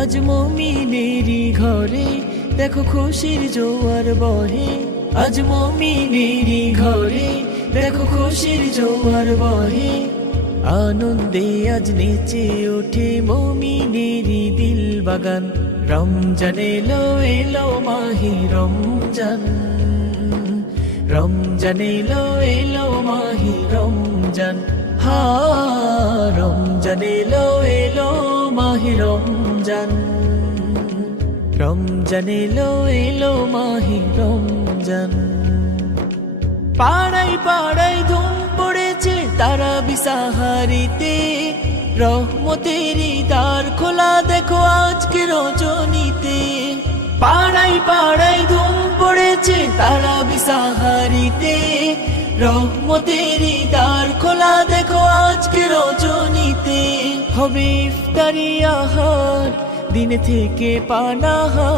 আজ মুমিনেরই ঘরে দেখো খুশির জোয়ার বহে। আজ মুমিনেরই ঘরে দেখো খুশির জোয়ার বহে। আনন্দে আজ নেচে ওঠে মুমিনেরই দিল বাগান। রমজান এলো এলো মাহে রমজান, রমজান এলো এলো মাহে রমজান। হা রমজান এলো এলো মাহে রমজান, রমজান এলো এলো মাহে রমজান। পাড়ায় পাড়ায় ধুম পড়েছে তারাবি সাহারিতে। রহমতেরই দ্বার খোলা দেখো আজকে রজনীতে। পাড়ায় পাড়ায় ধুম পড়েছে তারাবি সাহারিতে। রহমতেরই দ্বার খোলা দেখো আজকে রজনীতে। হবে ইফতারি আহার দিনে থেকে পানাহার।